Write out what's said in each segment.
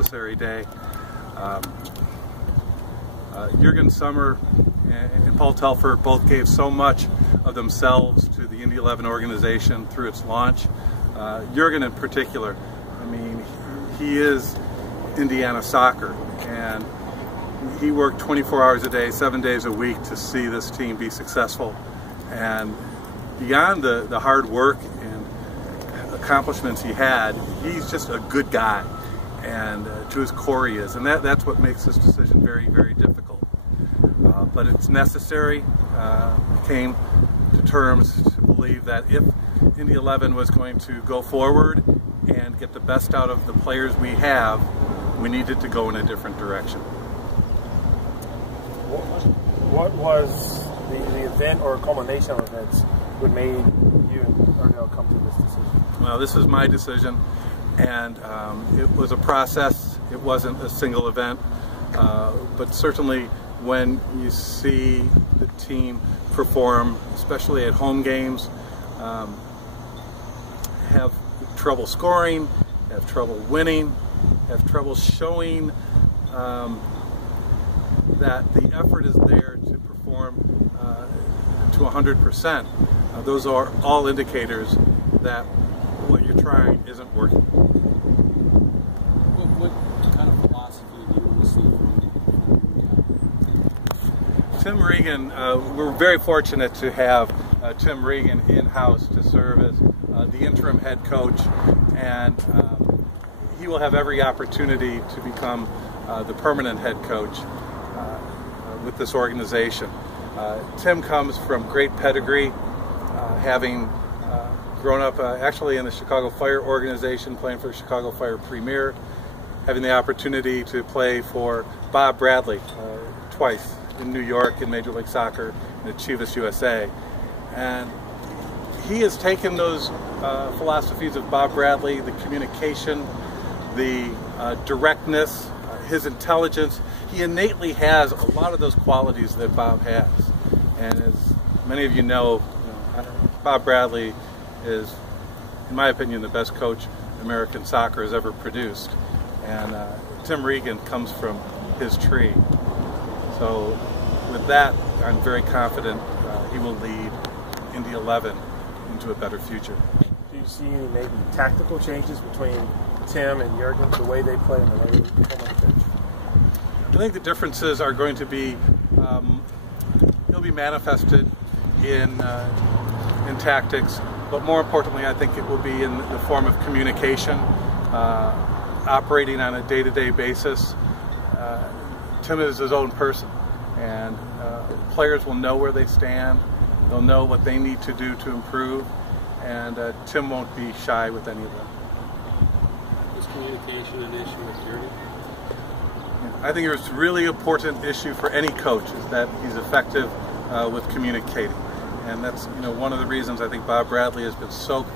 necessary day. Juergen, Sommer, and Paul Telfer both gave so much of themselves to the Indy 11 organization through its launch. Juergen in particular, I mean, he is Indiana soccer, and he worked 24 hours a day, 7 days a week to see this team be successful. And beyond the hard work and accomplishments he had, he's just a good guy, and to his core he is, and that's what makes this decision very, very difficult. But it's necessary. Came to terms to believe that if Indy 11 was going to go forward and get the best out of the players we have, we needed to go in a different direction. What was the event or culmination of events that made you and Ardell come to this decision? Well, this is my decision, and it was a process. It wasn't a single event, but certainly when you see the team perform, especially at home games, have trouble scoring, have trouble winning, have trouble showing that the effort is there to perform to 100%. Those are all indicators that what you're trying isn't working. What kind of philosophy do you want to see from Tim Regan, we're very fortunate to have Tim Regan in-house to serve as the interim head coach, and he will have every opportunity to become the permanent head coach with this organization. Tim comes from great pedigree, having grown up actually in the Chicago Fire organization, playing for the Chicago Fire Premier, having the opportunity to play for Bob Bradley twice in New York in Major League Soccer and at Chivas USA. And he has taken those philosophies of Bob Bradley, the communication, the directness, his intelligence. He innately has a lot of those qualities that Bob has. And as many of you know, Bob Bradley is, in my opinion, the best coach American soccer has ever produced. And Tim Regan comes from his tree. So with that, I'm very confident he will lead Indy 11 into a better future. Do you see any maybe tactical changes between Tim and Juergen, the way they play and the way they come on the pitch? I think the differences are going to be, they'll be manifested in tactics, but more importantly, I think it will be in the form of communication, operating on a day-to-day basis. Tim is his own person, and players will know where they stand. They'll know what they need to do to improve, and Tim won't be shy with any of them. Is communication an issue with Juergen? I think it's a really important issue for any coach is that he's effective with communicating, and that's one of the reasons I think Bob Bradley has been so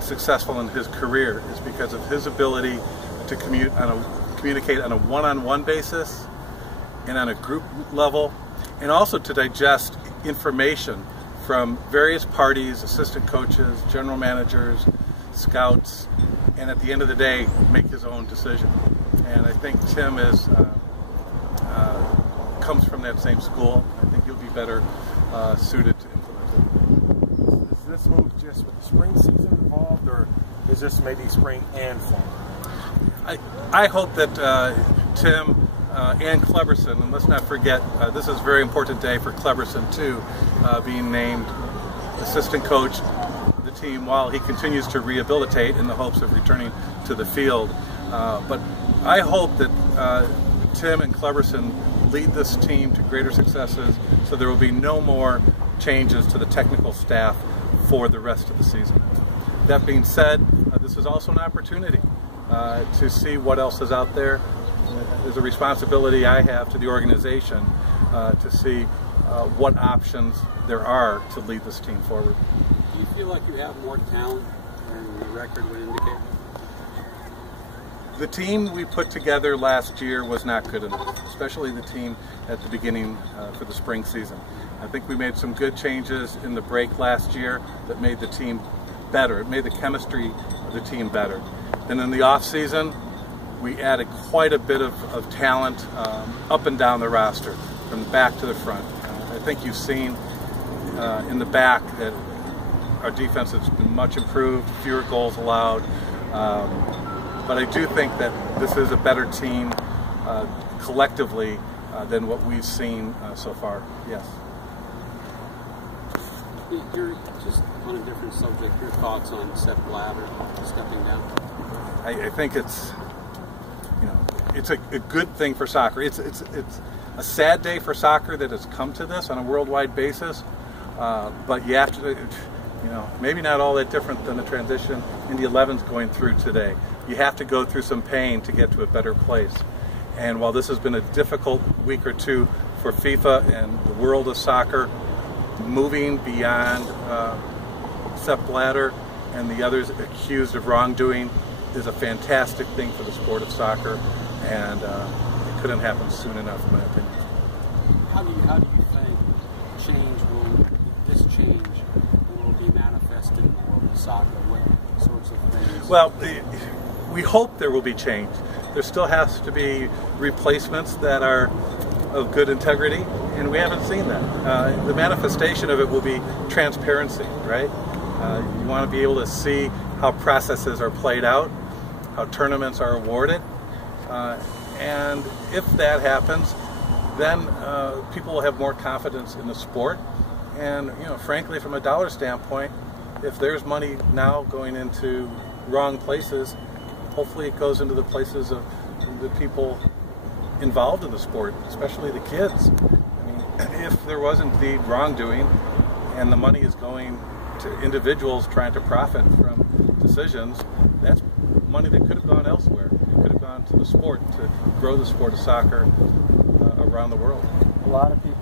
successful in his career is because of his ability to communicate on a one-on-one basis and on a group level, and also to digest information from various parties, assistant coaches, general managers, scouts, and at the end of the day, make his own decision. And I think Tim comes from that same school. I think he'll be better suited to implement it. Is this move just with the spring season involved, or is this maybe spring and fall? I hope that Tim and Kleberson, and let's not forget, this is a very important day for Kleberson too, being named assistant coach of the team while he continues to rehabilitate in the hopes of returning to the field. But I hope that Tim and Kleberson lead this team to greater successes so there will be no more changes to the technical staff for the rest of the season. That being said, this is also an opportunity to see what else is out there. There's a responsibility I have to the organization to see what options there are to lead this team forward. Do you feel like you have more talent than the record would indicate? The team we put together last year was not good enough, especially the team at the beginning for the spring season. I think we made some good changes in the break last year that made the team better. It made the chemistry of the team better. And in the off season, we added quite a bit of talent up and down the roster, from the back to the front. I think you've seen in the back that our defense has been much improved, fewer goals allowed. But I do think that this is a better team collectively than what we've seen so far. Yes. You're just on a different subject. Your thoughts on Sepp Blatter stepping down? I think it's, you know, it's a good thing for soccer. It's a sad day for soccer that it's come to this on a worldwide basis. But you have to, you know, maybe not all that different than the transition Indy 11's going through today. You have to go through some pain to get to a better place. And while this has been a difficult week or two for FIFA and the world of soccer, moving beyond Sepp Blatter and the others accused of wrongdoing is a fantastic thing for the sport of soccer, and it couldn't happen soon enough, in my opinion. How do you think this change will be manifested in the world of soccer? What sorts of things? Well, we hope there will be change. There still has to be replacements that are of good integrity, and we haven't seen that. The manifestation of it will be transparency, right? You want to be able to see how processes are played out, how tournaments are awarded, and if that happens, then people will have more confidence in the sport. And, you know, frankly, from a dollar standpoint, if there's money now going into wrong places, hopefully it goes into the places of the people involved in the sport, especially the kids. I mean, if there was indeed wrongdoing and the money is going to individuals trying to profit from decisions, that's money that could have gone elsewhere. It could have gone to the sport to grow the sport of soccer around the world. A lot of people